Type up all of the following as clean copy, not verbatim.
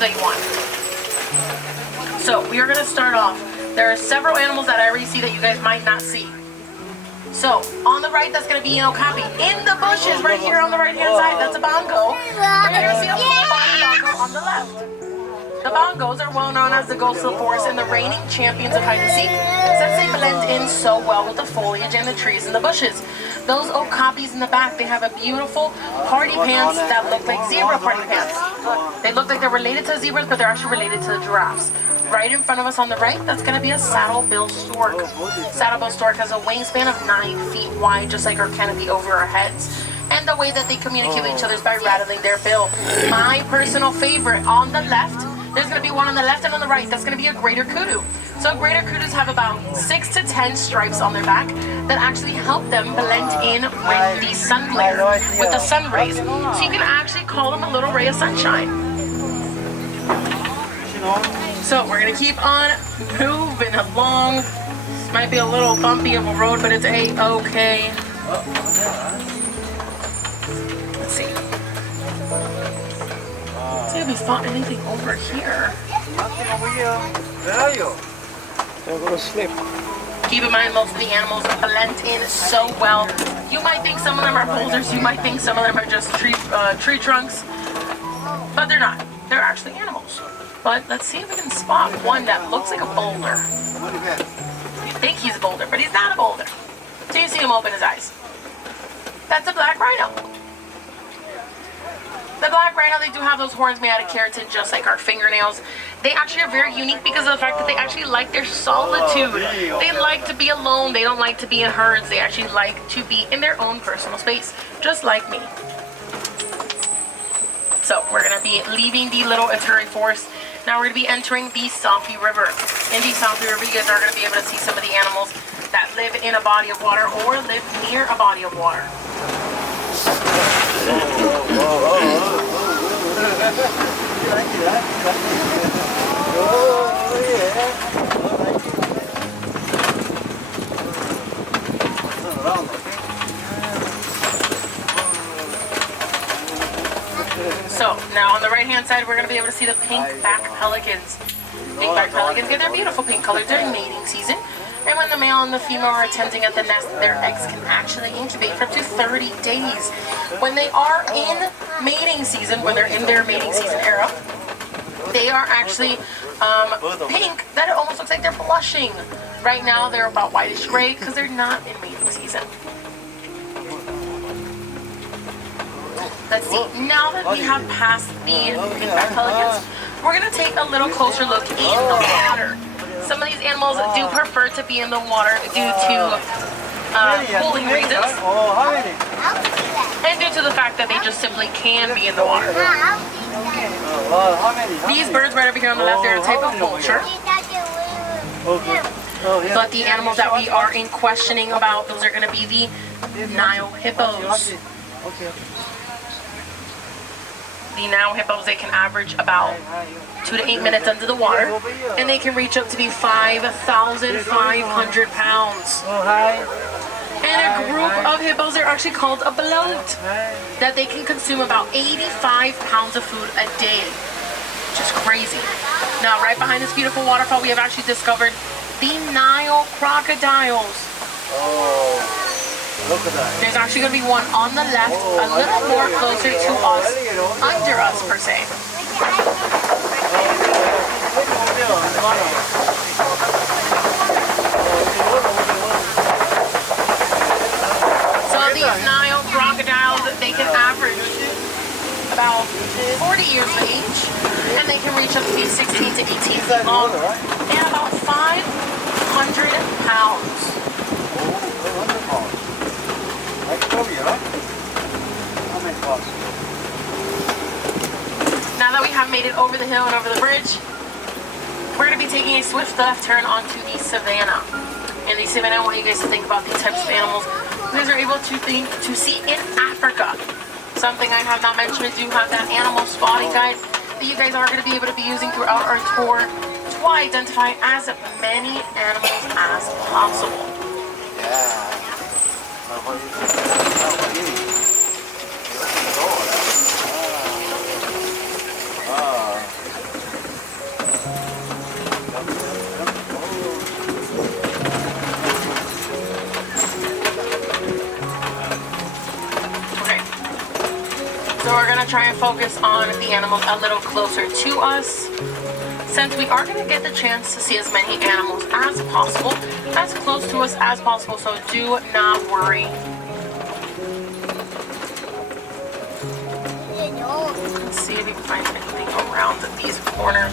that you want. So we are going to start off. There are several animals that I already see that you guys might not see. So on the right, that's going to be an okapi. In the bushes right here on the right hand side, that's a bongo. And you're going to see a little bongo on the left. The bongos are well known as the ghosts of the forest and the reigning champions of hide and seek, since they blend in so well with the foliage and the trees and the bushes. Those okapis in the back, they have a beautiful party pants that look like zebra party pants. They look like they're related to the zebras, but they're actually related to the giraffes. Right in front of us on the right, that's going to be a saddle-billed stork. Saddle-billed stork has a wingspan of 9 feet wide, just like our canopy over our heads. And the way that they communicate with each other is by rattling their bill. My personal favorite on the left, there's going to be one on the left and on the right. That's going to be a greater kudu. So greater kudus have about 6 to 10 stripes on their back that actually help them blend in with the sun glare, with the sun rays. So you can actually call them a little ray of sunshine. So we're going to keep on moving along. This might be a little bumpy of a road, but it's a-okay. Let's see. Let's see if we spot anything over here. They're gonna sleep. Keep in mind, most of the animals blend in so well. You might think some of them are boulders, you might think some of them are just tree trunks, but they're not. They're actually animals. But let's see if we can spot one that looks like a boulder. You think he's a boulder, but he's not a boulder. So you see him open his eyes. That's a black rhino. The black rhino, they do have those horns made out of keratin, just like our fingernails. They actually are very unique because of the fact that they actually like their solitude. They like to be alone. They don't like to be in herds. They actually like to be in their own personal space, just like me. So we're going to be leaving the little Ituri forest. Now we're going to be entering the Sampi River. In the Sampi River, you guys are going to be able to see some of the animals that live in a body of water or live near a body of water. So now on the right hand side, we're going to be able to see the pink-back pelicans. Pink-back pelicans get their beautiful pink color during mating season. And when the male and the female are attending at the nest, their eggs can actually incubate for up to 30 days. When they are in mating season, when they're in their mating season era, they are actually pink, that it almost looks like they're blushing. Right now, they're about whitish gray because they're not in mating season. Let's see, now that we have passed the pink-back pelicans, we're going to take a little closer look in the water. Some of these animals do prefer to be in the water due to cooling reasons, and due to the fact that they just simply can be in the water. These birds right over here on the left are a type of vulture, but the animals that we are in questioning about, those are going to be the Nile hippos. The Nile hippos, they can average about 2 to 8 minutes under the water, and they can reach up to be 5,500 pounds. And a group of hippos are actually called a bloat, that they can consume about 85 pounds of food a day, which is crazy. Now, right behind this beautiful waterfall, we have actually discovered the Nile crocodiles. There's actually going to be one on the left, a little more closer to us, under us per se. So these Nile crocodiles, they can average about 40 years of age, and they can reach up to be 16 to 18 feet long, and about 500 pounds. Now that we have made it over the hill and over the bridge, we're going to be taking a swift left turn onto the savannah. In the savannah, I want you guys to think about the types of animals you guys are able to see in Africa. Something I have not mentioned is you have that animal spotting guide that you guys are going to be able to be using throughout our tour to identify as many animals as possible. try and focus on the animals a little closer to us, since we are going to get the chance to see as many animals as possible, as close to us as possible, so do not worry. Let's see if we can find anything around these corners.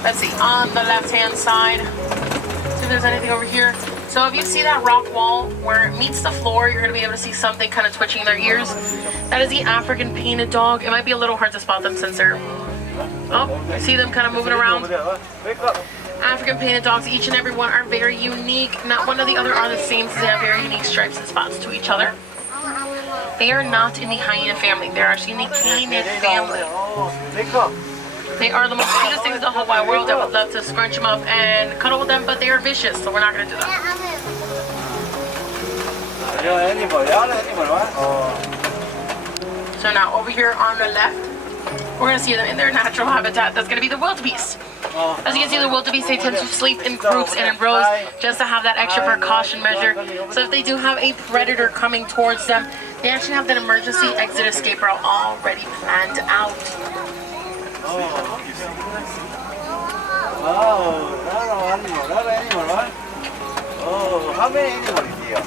Let's see, on the left-hand side, see if there's anything over here. So if you see that rock wall where it meets the floor, you're going to be able to see something kind of twitching their ears. That is the African painted dog. It might be a little hard to spot them since they're... Oh, I see them kind of moving around. African painted dogs, each and every one are very unique. Not one or the other are the same, so they have very unique stripes and spots to each other. They are not in the hyena family. They're actually in the canid family. They are the most cutest things in the whole wide world. I would love to scrunch them up and cuddle with them, but they are vicious, so we're not going to do that. So now over here on the left, we're going to see them in their natural habitat. That's going to be the wildebeest. As you can see, the wildebeest, they tend to sleep in groups and in rows just to have that extra precaution measure. So if they do have a predator coming towards them, they actually have that emergency exit escape route already planned out. How many animals here?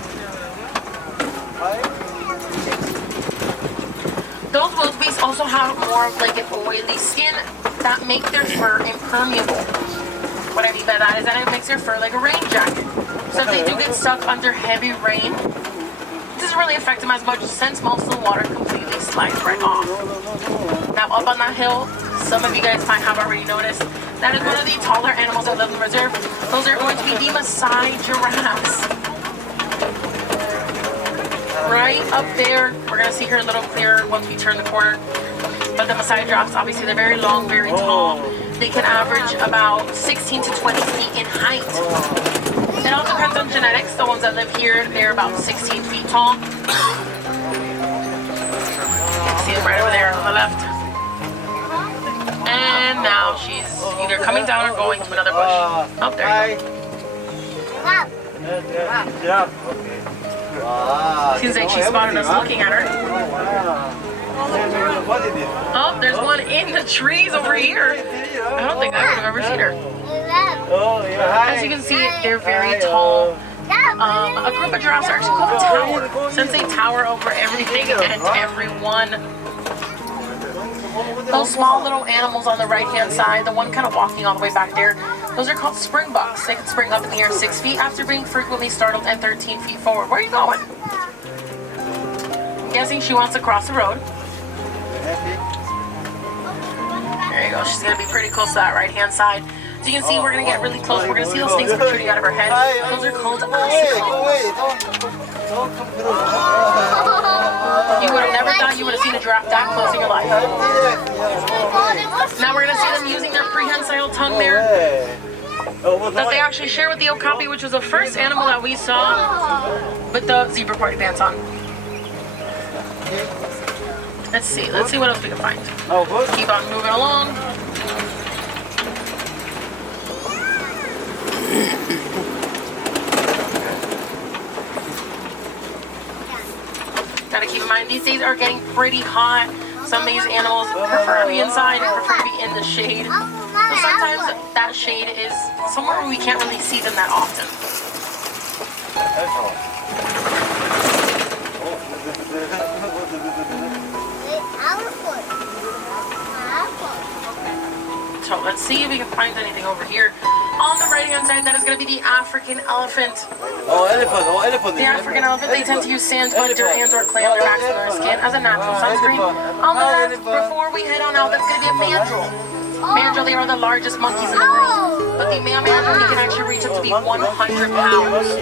5? Those wildebeest also have more of like an oily skin that make their fur impermeable. What I mean by that is that it makes their fur like a rain jacket. So if they do get stuck under heavy rain, it doesn't really affect them as much since most of the water completely slides right off. Now up on that hill, some of you guys might have already noticed, that is one of the taller animals that live in the reserve. Those are going to be the Maasai giraffes. Right up there, we're going to see her a little clearer once we turn the corner. But the Maasai giraffes, obviously they're very long, very tall. They can average about 16 to 20 feet in height. It all depends on genetics. The ones that live here, they're about 16 feet tall. You can see them right over there on the left. And now she's either coming down or going to another bush. Oh, there you go. Seems like she spotted us looking at her. Oh, there's one in the trees over here. I don't think I would have ever seen her. As you can see, they're very tall. A group of giraffes are actually called a tower, since they tower over everything and everyone. Those small little animals on the right-hand side, the one kind of walking all the way back there, those are called springbucks. They can spring up in the air 6 feet after being frequently startled and 13 feet forward. Where are you going? I'm guessing she wants to cross the road. There you go. She's going to be pretty close to that right-hand side. So you can see we're going to get really close. We're going to see those things protruding out of her head. Those are called icicles. You would have never thought you would have seen a giraffe that close in your life. Now we're going to see them using their prehensile tongue there that they actually share with the okapi, which was the first animal that we saw with the zebra party pants on. Let's see what else we can find. Keep on moving along. Gotta keep in mind, these days are getting pretty hot. Some of these animals prefer to be inside and prefer to be in the shade. So sometimes that shade is somewhere where we can't really see them that often. So let's see if we can find anything over here. On the right-hand side, that is going to be the African elephant. elephant. The African elephant, they tend to use sand, mud, dirt, and or clay on their backs and their skin as a natural sunscreen. On the left, before we head on out, that's going to be a mandrill. Mandrill, they are the largest monkeys in the world. But the male mandrill, he can actually reach up to be 100 pounds.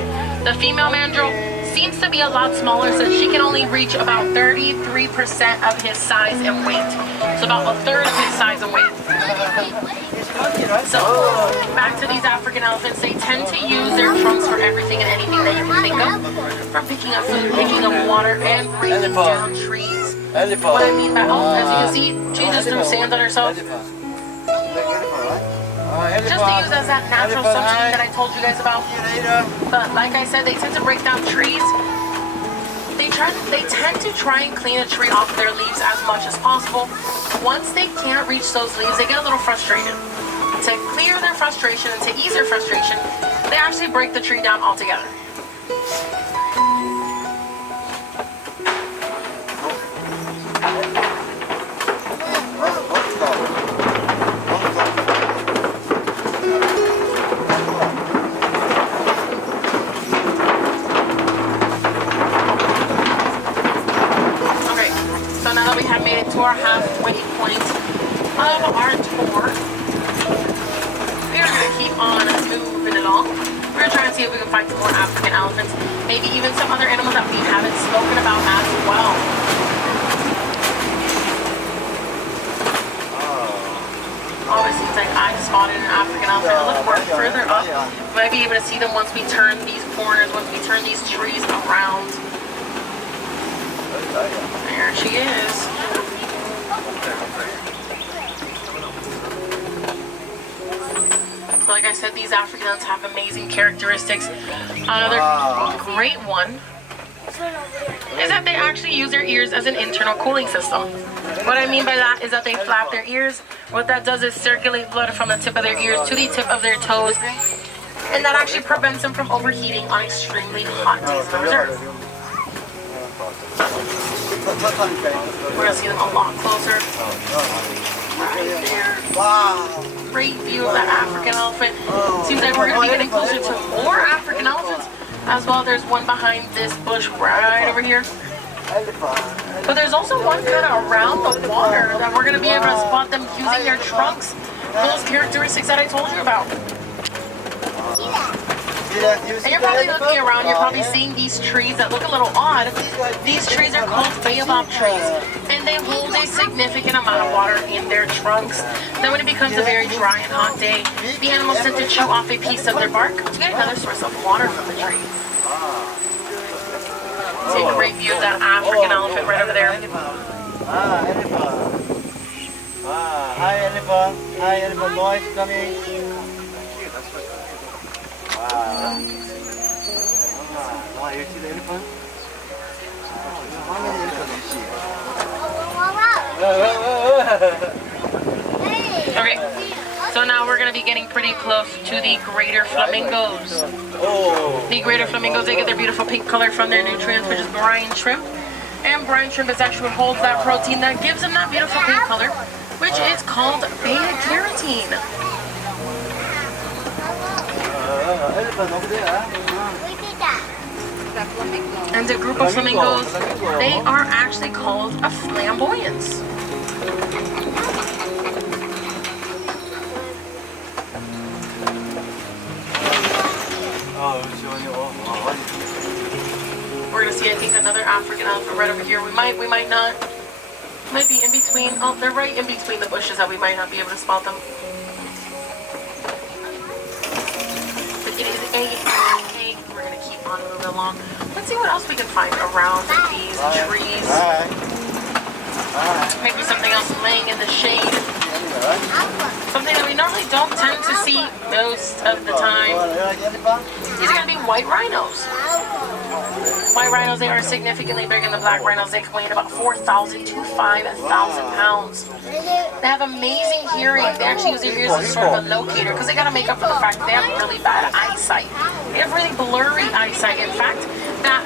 The female mandrill seems to be a lot smaller, so she can only reach about 33% of his size and weight. So about a third of his size and weight. So, back to these African elephants, they tend to use their trunks for everything and anything that you can think of. From picking up food, picking up water, and breaking down trees. What I mean by, as you can see, she just threw sand on herself. just to use as that natural substitute that I told you guys about. See you later. But like I said, they tend to break down trees. They tend to try and clean a tree off their leaves as much as possible. Once they can't reach those leaves, they get a little frustrated. To clear their frustration and to ease their frustration, they actually break the tree down altogether. To our halfway point of our tour, we're going to keep on moving along. We're going to try and see if we can find some more African elephants, maybe even some other animals that we haven't spoken about as well. Obviously, it's like I spotted an African elephant a little more further up. We might be able to see them once we turn these corners, once we turn these trees around. There she is. Like I said, these African elephants have amazing characteristics. Another great one is that they actually use their ears as an internal cooling system. What I mean by that is that they flap their ears. What that does is circulate blood from the tip of their ears to the tip of their toes, and that actually prevents them from overheating on extremely hot days in the reserve. We're gonna see them a lot closer. Right there. Wow. Great view of that African elephant. Seems like we're gonna be getting closer to more African elephants as well. There's one behind this bush right over here. But there's also one kind of around the water that we're gonna be able to spot them using their trunks. Those characteristics that I told you about. And you're probably looking around, you're probably seeing these trees that look a little odd. These trees are called baobab trees, and they hold a significant amount of water in their trunks. Then when it becomes a very dry and hot day, the animals tend to chew off a piece of their bark to get another source of water from the tree. See a great view of that African elephant right over there. Elephant. Hi, elephant. Hi, elephant boys coming. You see the elephant? How many elephants do you see? Okay, so now we're going to be getting pretty close to the greater flamingos. The greater flamingos, they get their beautiful pink color from their nutrients, which is brine shrimp. And brine shrimp is actually what holds that protein that gives them that beautiful pink color, which is called beta-carotene. Elephant over there. And a group of flamingos, they are actually called a flamboyance. We're gonna see, I think, another African elephant right over here. We might not. Might be in between. Oh, they're right in between the bushes that we might not be able to spot them. But it is a. We're gonna keep on moving along. Let's see what else we can find around these trees. Maybe something else laying in the shade. Something that we normally don't tend to see most of the time. These are going to be white rhinos. White rhinos, they are significantly bigger than the black rhinos. They can weigh about 4,000 to 5,000 pounds. They have amazing hearing. They actually use their ears as sort of a locator because they got to make up for the fact that they have really bad eyesight. They have really blurry eyesight. In fact, that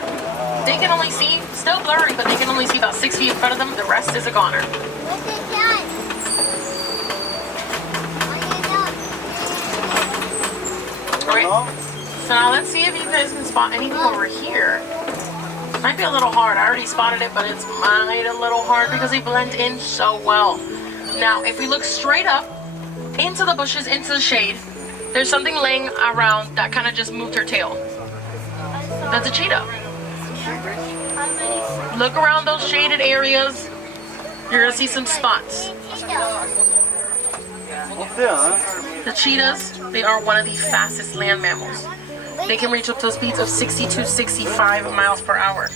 they can only see, still blurry, but they can only see about 6 feet in front of them. The rest is a goner. Alright, so now let's see if you guys can spot anything over here. Might be a little hard. I already spotted it, but it's might a little hard because they blend in so well. Now, if we look straight up into the bushes, into the shade, there's something laying around that kind of just moved her tail. That's a cheetah. Look around those shaded areas. You're gonna see some spots. The cheetahs, they are one of the fastest land mammals. They can reach up to speeds of 60 to 65 miles per hour.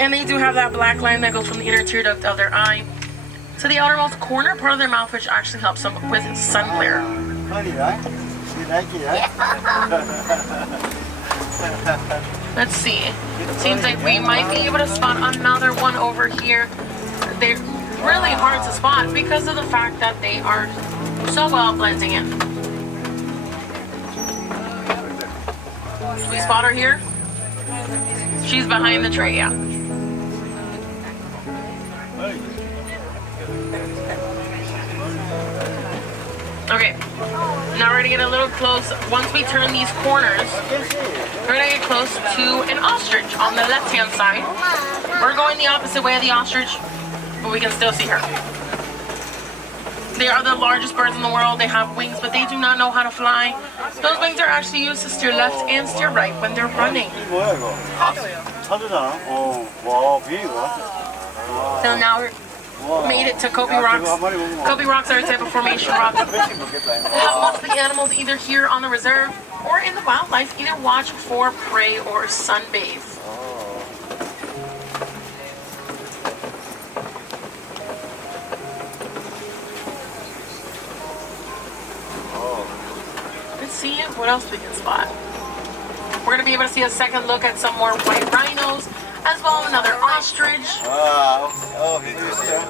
And they do have that black line that goes from the inner tear duct of their eye to the outermost corner part of their mouth, which actually helps them with sun glare. Funny, right? You like it, right? Let's see. Seems like we might be able to spot another one over here. They're really hard to spot because of the fact that they are so well blending in. Should we spot her here? She's behind the tray, yeah. Okay, now we're gonna get a little close. Once we turn these corners, we're gonna get close to an ostrich on the left-hand side. We're going the opposite way of the ostrich, but we can still see her. They are the largest birds in the world. They have wings, but they do not know how to fly. Those wings are actually used to steer left and steer right when they're running. 뭐야 이거? 차주잖아. 와 비행이가. So now we're made it to Kobe Rocks. Kobe Rocks are a type of formation rock. Have most of the animals either here on the reserve or in the wildlife either watch for prey or sunbathe. Let's see what else we can spot. We're going to be able to see a second look at some more white rhinos, as well as another ostrich.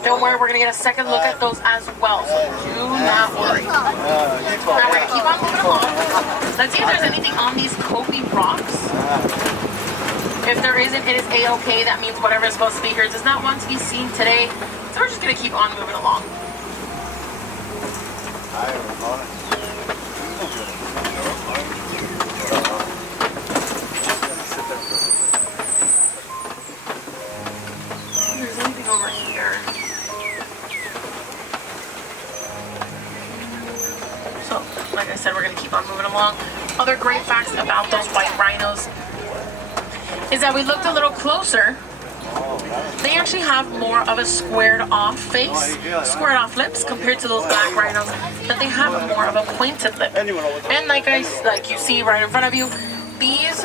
Don't worry, we're going to get a second look at those as well, so do not worry. Now we're going to keep on moving along. Let's see if there's anything on these Kobe rocks. If there isn't, it is A-okay. That means whatever is supposed to be here does not want to be seen today. So we're just going to keep on moving along. Over here. So, like I said, we're going to keep on moving along. Other great facts about those white rhinos is that we looked a little closer. They actually have more of a squared off face, squared off lips compared to those black rhinos, but they have more of a pointed lip. And like you see right in front of you, these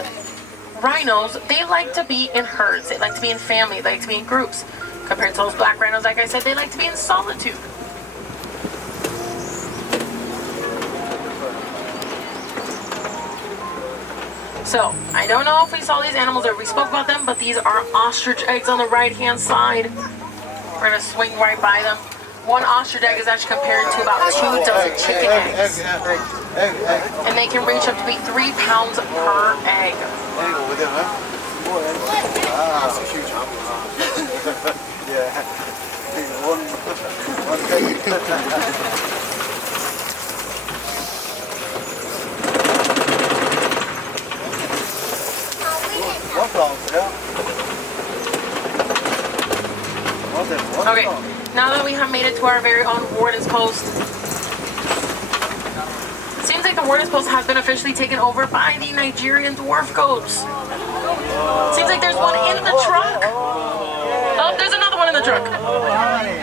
rhinos, they like to be in herds. They like to be in family. They like to be in groups. Compared to those black rhinos, like I said, they like to be in solitude. So, I don't know if we saw these animals or if we spoke about them, but these are ostrich eggs on the right-hand side. We're going to swing right by them. One ostrich egg is actually compared to about 2 dozen chicken eggs. And they can reach up to be 3 pounds per egg. Yeah. One thing. Okay, now that we have made it to our very own warden's post, it seems like the warden's post has been officially taken over by the Nigerian dwarf goats. Seems like there's one in the truck. Oh, there's another one in the truck.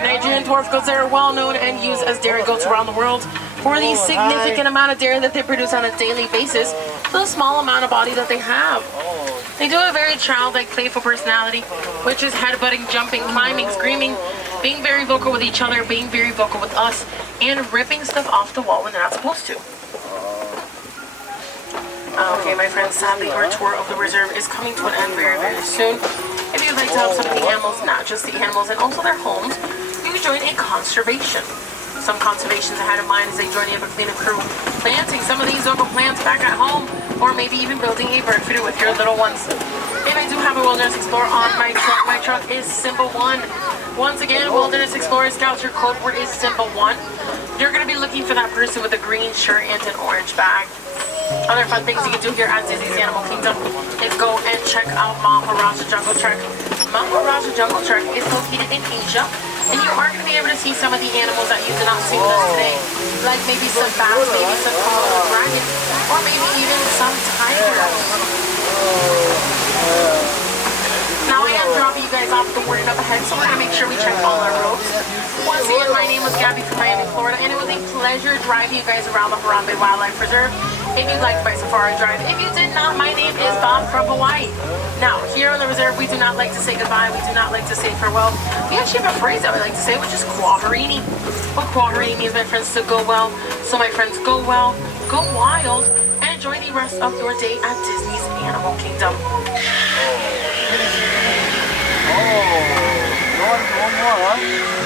Nigerian dwarf goats are well known and used as dairy goats around the world for the significant amount of dairy that they produce on a daily basis, for the small amount of body that they have. They do have a very childlike, playful personality, which is headbutting, jumping, climbing, screaming, being very vocal with each other, being very vocal with us, and ripping stuff off the wall when they're not supposed to. Okay, my friends, sadly our tour of the reserve is coming to an end very, very soon. If you'd like to help some of the animals, not just the animals and also their homes, you can join a conservation. Some conservations I had in mind is they join the Cleanup crew, planting some of these local plants back at home, or maybe even building a bird feeder with your little ones. If I do have a Wilderness Explorer on my truck is Symbol 1. Once again, Wilderness Explorer Scouts, your code word is Symbol 1. You're going to be looking for that person with a green shirt and an orange bag. Other fun things you can do here at Disney's Animal Kingdom is go and check out Maharaja Jungle Trek. Maharaja Jungle Trek is located in Asia, and you are going to be able to see some of the animals that you did not see with us today, like maybe some bats, maybe some Komodo dragons, or maybe even some tigers. Now I am dropping you guys off the warden up ahead, so we're going to make sure we check all our roads. Once again, my name was Gabby from Miami, Florida, and it was a pleasure driving you guys around the Harambe Wildlife Reserve. if you'd like to buy Safari Drive. If you did not, my name is Bob from Hawaii. Now, here on the reserve, we do not like to say goodbye. We do not like to say farewell. We actually have a phrase that we like to say, which is quaharini. What quaharini means, my friends, to go well. So, my friends, go well, go wild, and enjoy the rest of your day at Disney's Animal Kingdom. Oh, one more, huh?